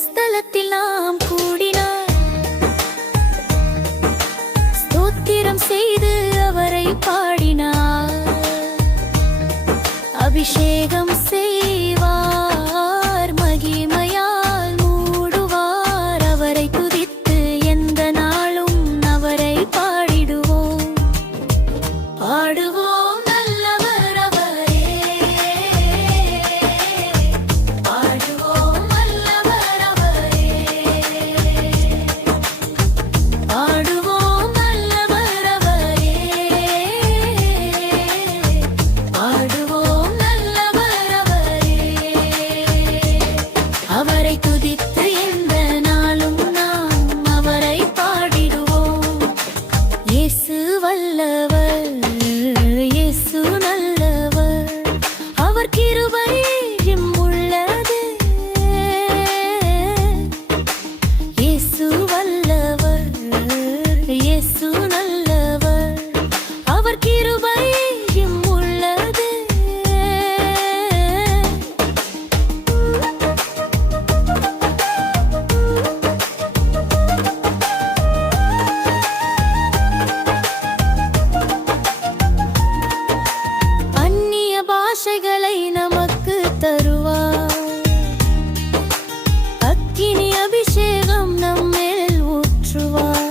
ஸ்தலத்தில் நாம் கூடினார். ஸ்தோத்திரம் செய்து அவரை பாடினார். அபிஷேகம் செய்வார், மகிமையால் மூடுவார். அவரை துதித்து எந்த நாளும் அவரை பாடிடுவோம். பாடுவோம் நல்லவர் அவரே, பாடுவோம் நல்லவர் அவரே, பாடுவோம் நல்லவர் அவரே, பாடுவோம் நல்லவர் அவரே. அவரை துதித்து எந்த நாளும் நாம் அவரை பாடிடுவோம். இயேசு வல்லவர், இயேசு நல்லவர், அவர் கிருபை உள்ளது. இயேசு வல்லவர், இயேசு நல்லவர், அவர் கிருபை உள்ளது. அந்நிய பாஷைகளை நமக்கு தருவார். அக்கினி அபிஷேகம் நம்மேல் ஊற்றுவார்.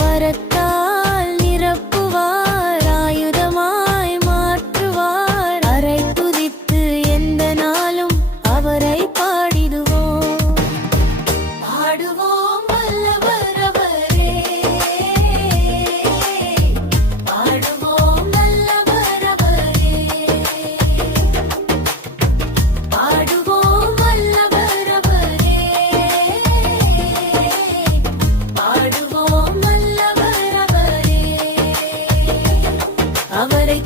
வரத்தால் நிரப்புவார், ஆயுதமாய் மாற்றுவார். அரை துதித்து எந்த நாளும் அவரை பாடிடுவோம். பாடுவோம் வல்லவர் அவரே, பாடுவோம் நல்லவர் அவரே, பாடுவோம் வல்லவர் அவரே, பாடுவோம் நல்லவர் அவரே. அவரை